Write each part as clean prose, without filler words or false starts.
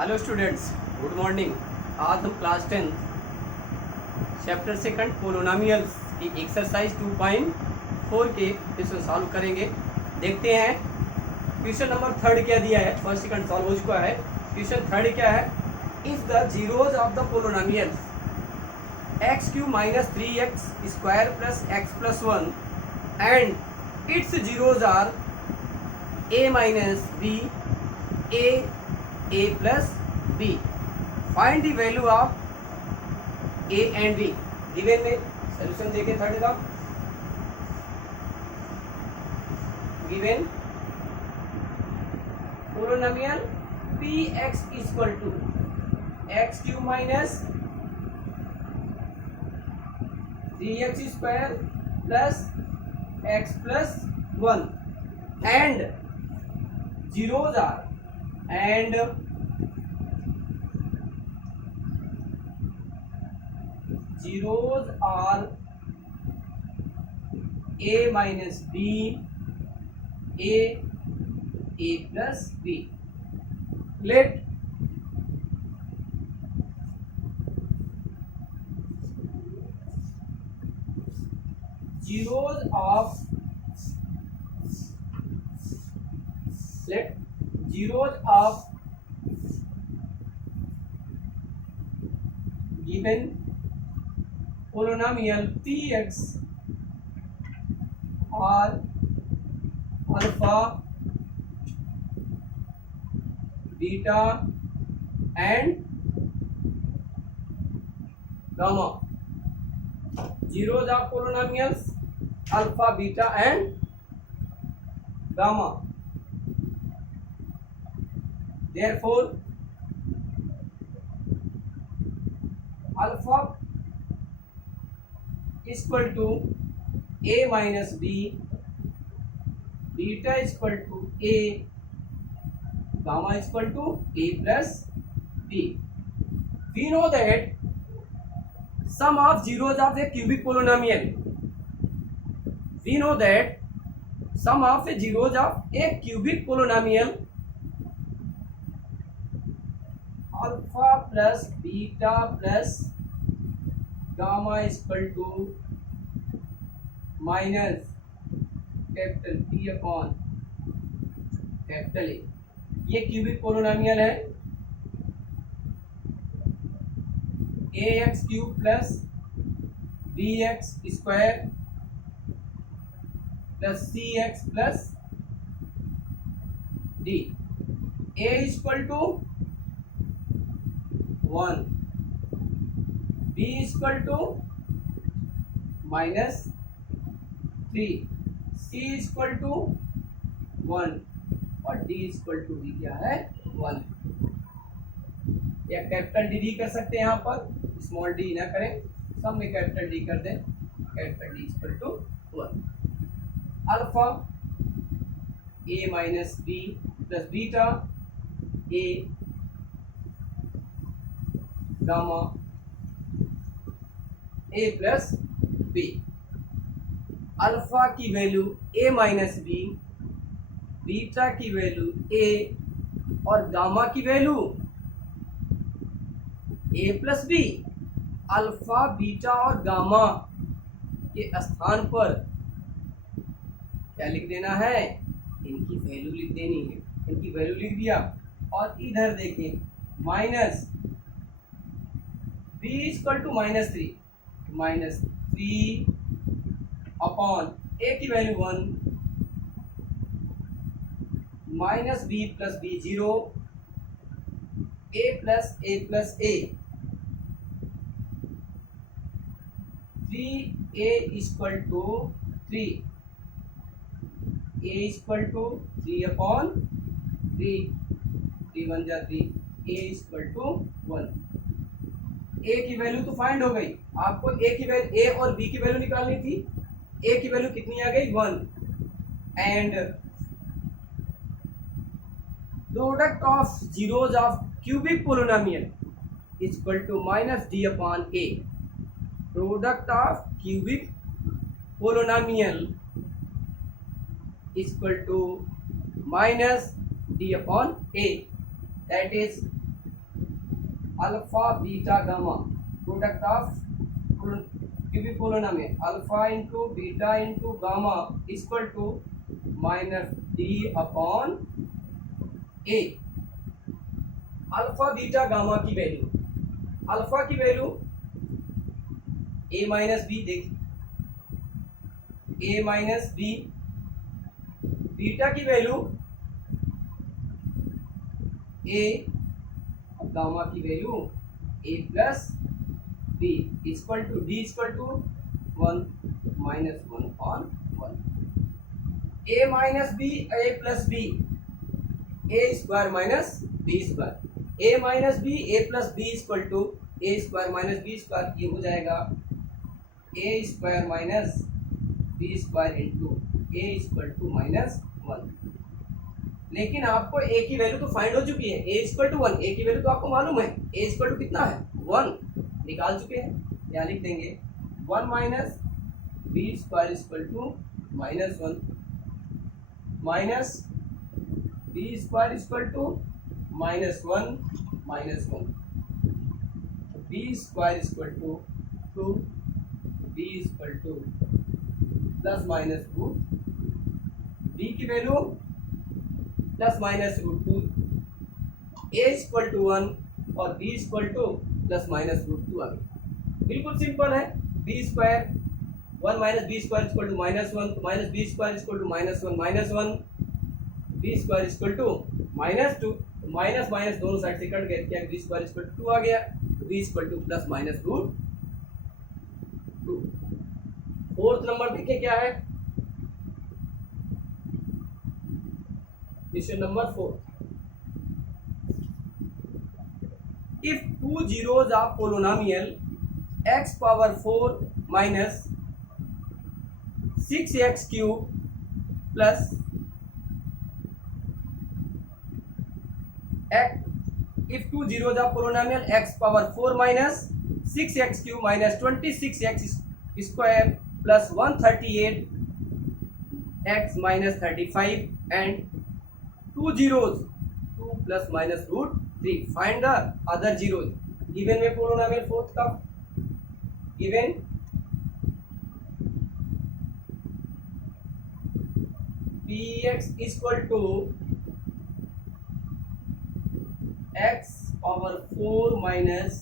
Hello students, good morning. आज हम class 10 chapter second polynomials की एक्सरसाइज 2.4 के क्वेश्चन सॉल्व करेंगे। देखते हैं क्वेश्चन नंबर थर्ड क्या दिया है। फर्स्ट सेकंड सॉल्व हो चुका है। क्वेश्चन थर्ड क्या है? If the zeros of the polynomials x³ minus 3x square plus x plus 1 and its zeros are a minus b a plus b, find the value of a and b। Given में solution देखे third का। Given polynomial px equal to x³ minus 3x square plus x plus 1 and zeros are and zeros are a minus b, a plus b। let zeros of given polynomial px are alpha, beta and gamma। zeros of polynomials alpha, beta and gamma। therefore alpha equal to a minus b, beta equal to a, gamma equal to a plus b। we know that sum of zeros of a cubic polynomial, we know that sum of the zeros of a cubic polynomial alpha plus beta plus gamma equal to minus capital P upon capital A। ये cubic polynomial है। ax³ plus bx square plus cx plus d। a equal to 1, b equal to minus 3, c equal to 1 और d equal to भी क्या है 1। या capital D कर सकते हैं, यहाँ पर स्मॉल डी ना करें, सब में कैपिटल डी कर दें। Capital D equal to 1। Alpha a minus B plus beta a gamma a plus b। Alpha की value a minus B, beta की वैल्यू a और गामा की value a plus B. Alpha, beta और gamma के स्थान पर क्या लिख देना है? इनकी वैल्यू लिख देनी है। इनकी वैल्यू लिख दिया और इधर देखें minus b equal to minus 3, minus 3 upon a की value 1 minus b plus b 0, a plus a 3a equal to 3, a equal to 3 upon 3, 3 1 जा 3, a इक्वल टू 1। a की वैल्यू तो फाइंड हो गई। आपको a की वैल्यू, a और b की वैल्यू निकालनी थी। a की वैल्यू कितनी आ गई? 1 and product of zeros of cubic polynomial equal to minus d upon a। Product of cubic polynomial equal to minus d upon a, that is alpha beta gamma product of cubic polynomial alpha into beta into gamma equal to minus d upon a. Alpha beta gamma की value, alpha की value a minus b, देख a minus B, beta की value a, gamma की value a plus B equal to d equal to 1 minus 1 on 1। A minus B A plus B, A square minus B square, A minus B A plus B equal to A square minus B square, ये हो जाएगा A square minus B square into A equal to minus 1। लेकिन आपको ए की value तो find हो चुकी है, ए इक्वल टू 1, ए की वैल्यू तो आपको मालूम है, ए इक्वल टू कितना है 1 निकाल चुके हैं। यहाँ लिख देंगे 1 minus B square equal to minus 1 minus B square equal to minus 1 minus 1, B square equal to 2, B equal to plus minus root, बी की वैल्यू plus minus root 2, A equal to 1 और B equal to plus minus root 2 आ गई। बिल्कुल simple है। B square 1 minus B square equal to minus 1, तो minus B square equal to minus 1 minus 1, B square equal to minus 2, minus minus दोनों side से cut गए, क्या b square equal to 2 आ गया, तो b equal to plus minus root 2। Fourth number देखिए क्या है, question number 4। If two zeros of polynomial x power 4 minus 6x cube plus x, if two zeros of polynomial x power 4 minus 6x cube minus 26x square plus 138 x minus 35 and two zeros 2 plus minus root 3, find the other zeros given में polynomial fourth का given px equal to x power 4 minus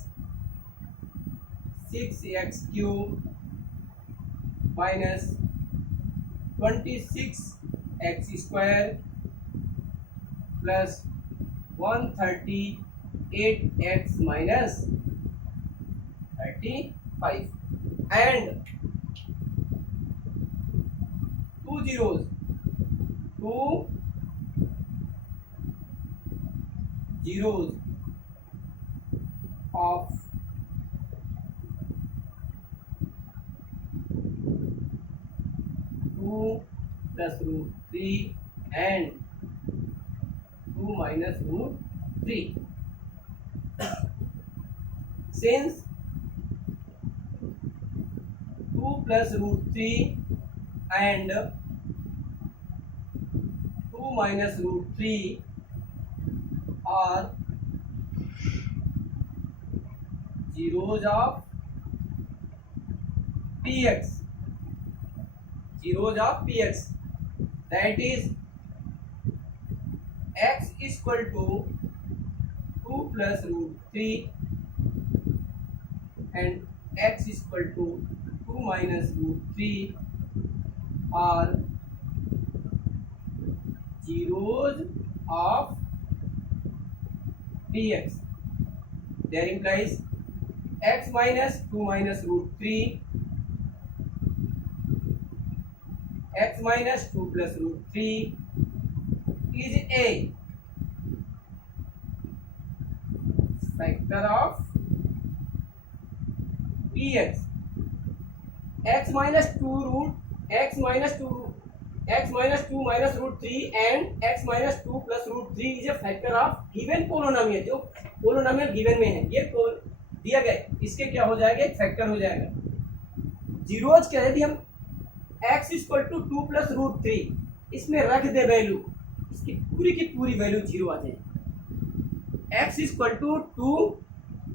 6x cube minus 26x square plus 138x minus 35 and two zeros, two zeros of two plus root 3 and 2 minus root 3. Since 2 plus root 3 and 2 minus root 3 are zeros of px, zeros of px, that is x equal to 2 plus root 3 and x equal to 2 minus root 3 are zeros of px. There implies x minus 2 minus root 3, x minus 2 plus root 3 is a factor of px. X minus 2 root x minus 2 minus root 3 and x minus 2 plus root 3 is a factor of given polynomial. जो polynomial given में है, ये दिया गया, इसके क्या हो जाएगा, एक फैक्टर हो जाएगा। जीरोज कह रहे थे हम x equal to 2 plus root 3, इसमें रख दे वैल्यू, इसकी पूरी की पूरी वैल्यू जीरो आ जाए। x equal to 2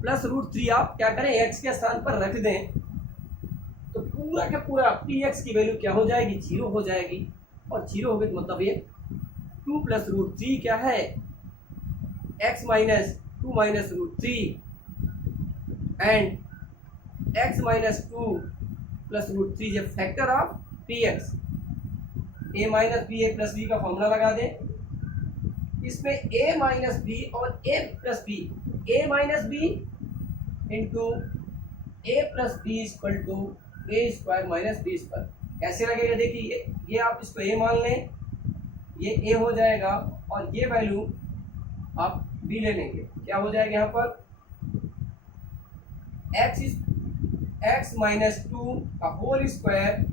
plus root three आप क्या करें, एक्स के स्थान पर रख दें तो पूरा का पूरा पी एक्स की वैल्यू क्या हो जाएगी, जीरो हो जाएगी। और जीरो हो गई तो मतलब ये टू प्लस रूट थ्री क्या है, x minus two minus root three and x minus two plus root three is factor of P x. A minus B A plus b का फॉर्मूला लगा दें, इसमें a माइनस बी और a plus b, a minus b into a plus B equal to A square minus B square. कैसे लगेगा देखिए, ये आप इसको a मान लें, ये a हो जाएगा और ये वैल्यू आप b ले लेंगे, क्या हो जाएगा यहाँ पर x माइनस टू का whole square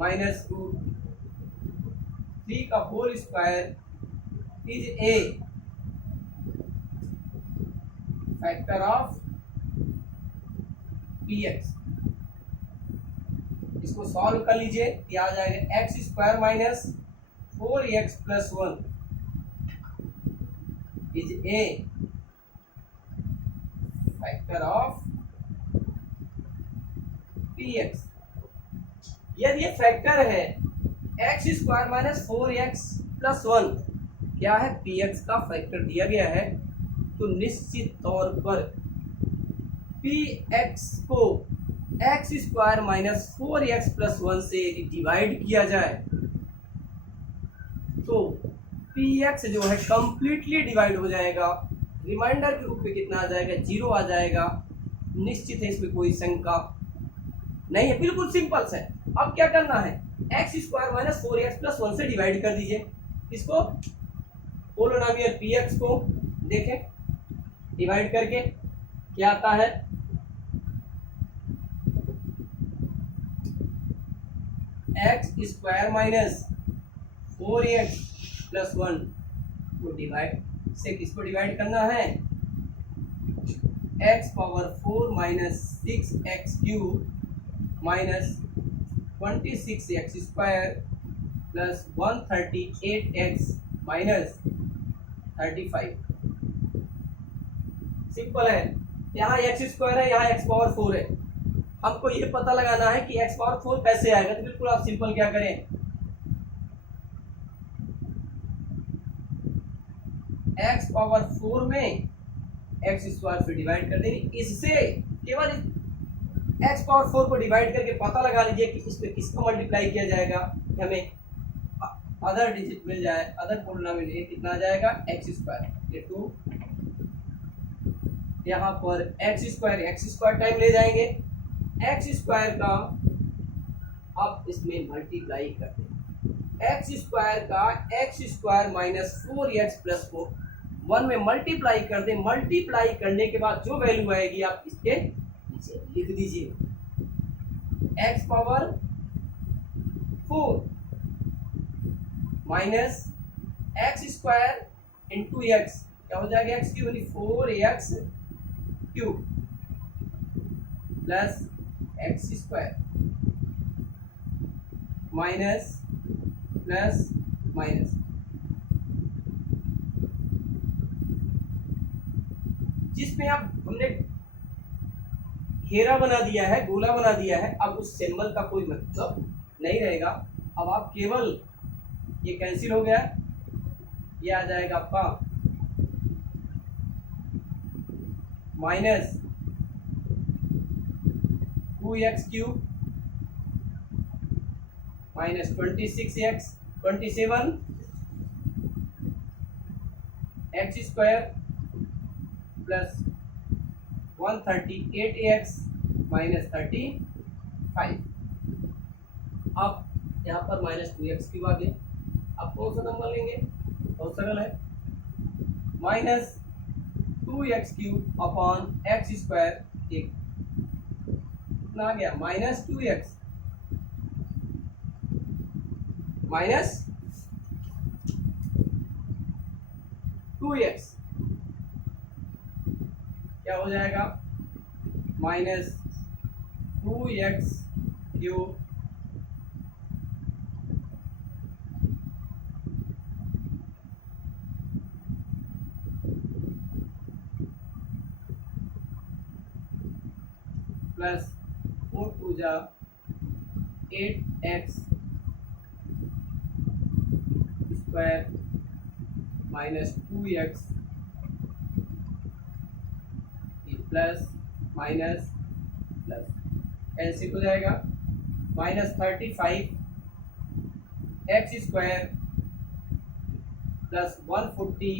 minus root three का whole square is a factor of P X. इसको सॉल्व कर लीजिए, ये आ जाएगा X square minus four X plus one is a factor of P X. यदि ये फैक्टर है X square minus four X plus one, क्या है, पी एक्स का फैक्टर दिया गया है, तो निश्चित तौर पर पी एक्स को x square minus four X plus one से यदि डिवाइड किया जाए तो पी एक्स जो है कंप्लीटली डिवाइड हो जाएगा, रिमाइंडर के रूप में कितना आ जाएगा, जीरो आ जाएगा। निश्चित है, इसमें कोई शंका नहीं है, बिल्कुल सिंपल है। अब क्या करना है, X square minus four X plus one से डिवाइड कर दीजिए इसको, पोलिनोमियल पी एक्स को देखें डिवाइड करके क्या आता है, X square minus four X plus one को डिवाइड से किसको डिवाइड करना है, x power four minus six x cube minus 26 x square plus 138 x minus 35। Simple है, यहाँ एक्स स्क्वायर है, यहाँ एक्स पावर फोर है, हमको ये पता लगाना है कि एक्स पावर फोर कैसे आएगा। तो बिल्कुल आप सिंपल क्या करें, एक्स पावर फोर में एक्स स्क्वायर से डिवाइड कर देंगे, इससे केवल एक्स पावर फोर को डिवाइड करके पता लगा लीजिए कि इसमें किसका मल्टीप्लाई किया जाएगा, हमें अदर डिजिट मिल जाए, अदर पोलिनोमियल ये कितना आ जाएगा, एक्स स्क्वायर, ये टू, यहाँ पर एक्स स्क्वायर टाइम ले जाएंगे, एक्स स्क्वायर का अब इसमें मल्टीप्लाई कर दें, एक्स स्क्वायर का x square minus four X plus four one में मल्टीप्लाई कर दें, मल्टीप्लाई करने के बाद जो वैल्यू आएगी आप इसके नीचे लिख दीजिए, x power four minus x square into x, क्या हो जाएगा, एक्स क्यूब यानी four x cube plus x square minus plus minus, जिसमें आप हमने घेरा बना दिया है, गोला बना दिया है, अब उस सिंबल का कोई मतलब नहीं रहेगा। अब आप केवल ये कैंसिल हो गया, ये आ जाएगा आपका minus two x cube minus 26 x 27 x square plus 138 x minus 35। अब यहाँ पर माइनस टू एक्स क्यूब आ गया, अब कौन सा नंबर लेंगे, बहुत सरल है, minus two x cube upon x square, एक कितना आ गया, minus two x minus to x, क्या हो जाएगा, minus two x cube plus 4 2 जा 8x square minus 2x plus minus plus cancel हो जाएगा, minus 35 x square plus 140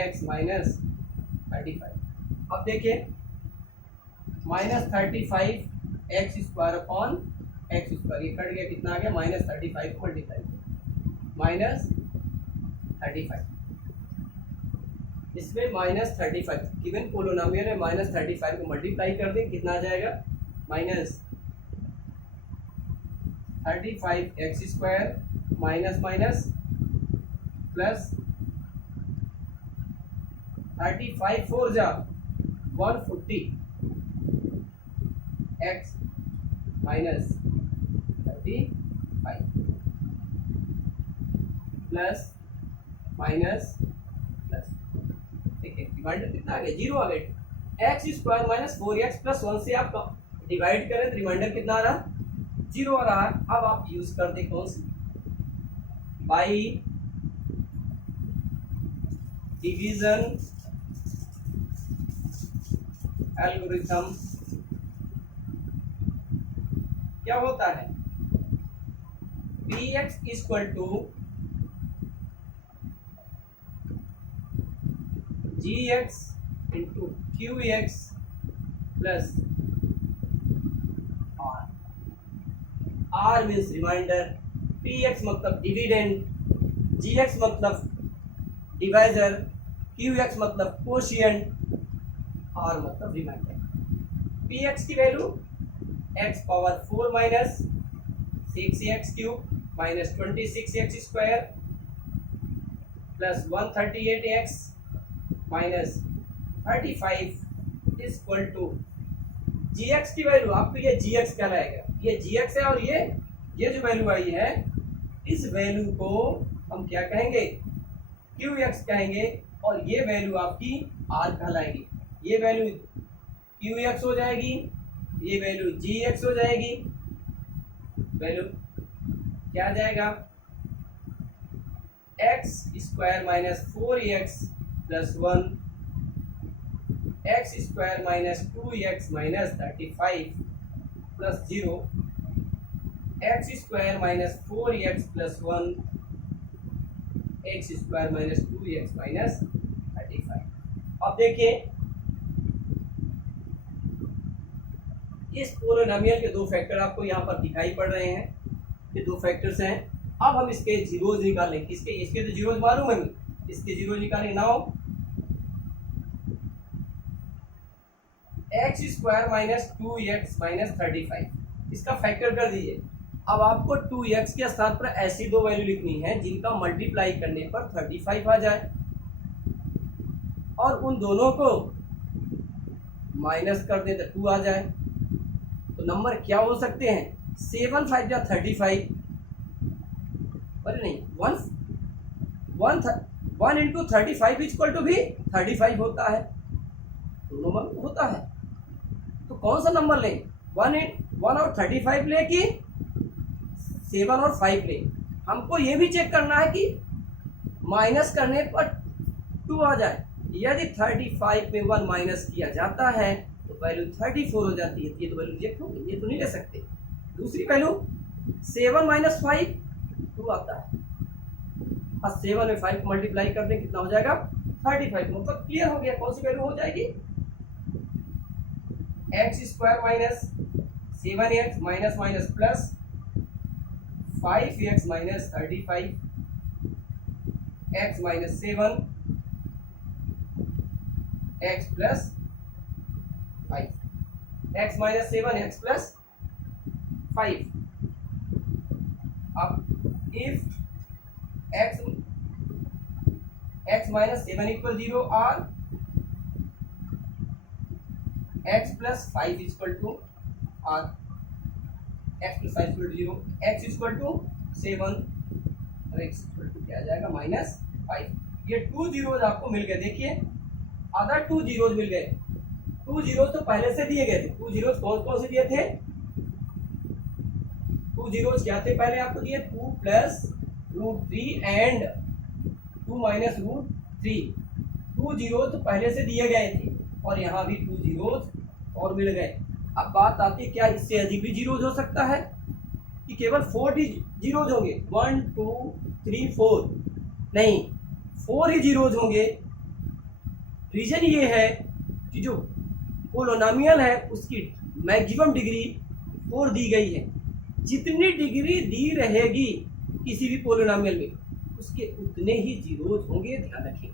x minus 35। अब देखिए minus 35 x square upon x square, ये cut गया, कितना आ गया माइनस 35 को मल्टीप्लाई माइनस 35, इसमें माइनस 35 गिवन पोलिनोमियल में माइनस 35 को मल्टीप्लाई कर दें, कितना आ जाएगा minus 35 x square minus minus plus 35 4 जा 140 x minus 35 plus minus plus, देखिए डिवाइडर कितना आ गया, जीरो आ गया। X square minus 4x plus 1 से आप डिवाइड करें तो रिमाइंडर कितना आ रहा, जीरो आ रहा है। अब आप यूज कर दे कौन सी, बाई डिवीजन एल्गोरिथम। क्या होता है, px equal to gx into qx plus r means remainder, px मतलब डिविडेंड, gx मतलब डिवाइजर, qx मतलब कोशिएंट, r मतलब रिमाइंडर। px की value x power 4 minus 6x cube minus 26x square plus 138x minus 35 equal to gx की value, आपको ये gx कहलाएगा, ये gx है और ये जो वैल्यू आई है इस वैल्यू को हम क्या कहेंगे, qx कहेंगे, और ये वैल्यू आपकी r कहलाएगी। ये वैल्यू qx हो जाएगी, ये वैल्यू gx हो जाएगी, वैल्यू क्या आ जाएगा x square minus 4x plus 1 x square minus 2x minus 35 plus 0 x square minus 4x plus 1 x square minus 2x minus 35। अब देखिए इस पोलिनोमियल के दो फैक्टर आपको यहाँ पर दिखाई पड़ रहे हैं, ये दो फैक्टर्स हैं। अब हम इसके जीरोज निकालें, इसके तो जीरोज मालूम है, इसके जीरोज निकालें। Now x square minus 2x minus 35 इसका फैक्टर कर दीजिए। अब आपको 2x के स्थान पर ऐसी दो वैल्यू लिखनी है जिनका मल्टीप्लाई करने पर 35 आ जाए, और उन दोनों को माइनस कर दे तो 2 आ जाए। तो नंबर क्या हो सकते हैं, 7 5 या 35, अरे नहीं 1 इंटू 35 इक्वल टू भी 35 होता है, दोनों में होता है। तो कौन सा नंबर लें, 1 और 35 ले कि 7 और 5 ले। हमको ये भी चेक करना है कि माइनस करने पर 2 आ जाए। यदि 35 में 1 माइनस किया जाता है तो वैल्यू 34 हो जाती है, ये तो वैल्यू रिजेक्ट होगी, ये तो नहीं ले सकते। दूसरी वैल्यू 7 माइनस 5 2 आता है, और 7 में 5 मल्टीप्लाई कर दें कितना हो जाएगा 35, मतलब क्लियर हो गया कौन सी वैल्यू हो जाएगी, x square minus 7x minus minus plus 5x minus 35 x minus 7 x plus 5, x minus 7 x plus 5। अब इफ x माइनस 7 इक्वल 0 और x प्लस 5 इक्वल टू और x plus 5 equal to 0, x equal to 7 और x equal to क्या आ जाएगा minus 5। ये 2 zeros आपको मिल गए, देखिए अदर 2 जीरोज मिल गए, 2 जीरोस तो पहले से दिए गए थे। 2 जीरोस कौन कौन से दिए थे? 2 जीरोस क्या थे पहले आपको दिए? 2 plus root 3 and 2 minus root 3। 2 zeros तो पहले से दिए गए थे और यहाँ भी 2 जीरोस और मिल गए। अब बात आती है, क्या इससे अधिक भी जीरोस हो सकता है कि केवल 4 ही जीरोस होंगे? 1 2 3 4 नहीं, 4 ही जीरोस होंगे। रीजन ये है कि जो पोलिनोमियल है उसकी मैक्सिमम डिग्री 4 दी गई है। जितनी डिग्री दी रहेगी किसी भी पोलिनोमियल में उसके उतने ही जीरोस होंगे, ध्यान रखें।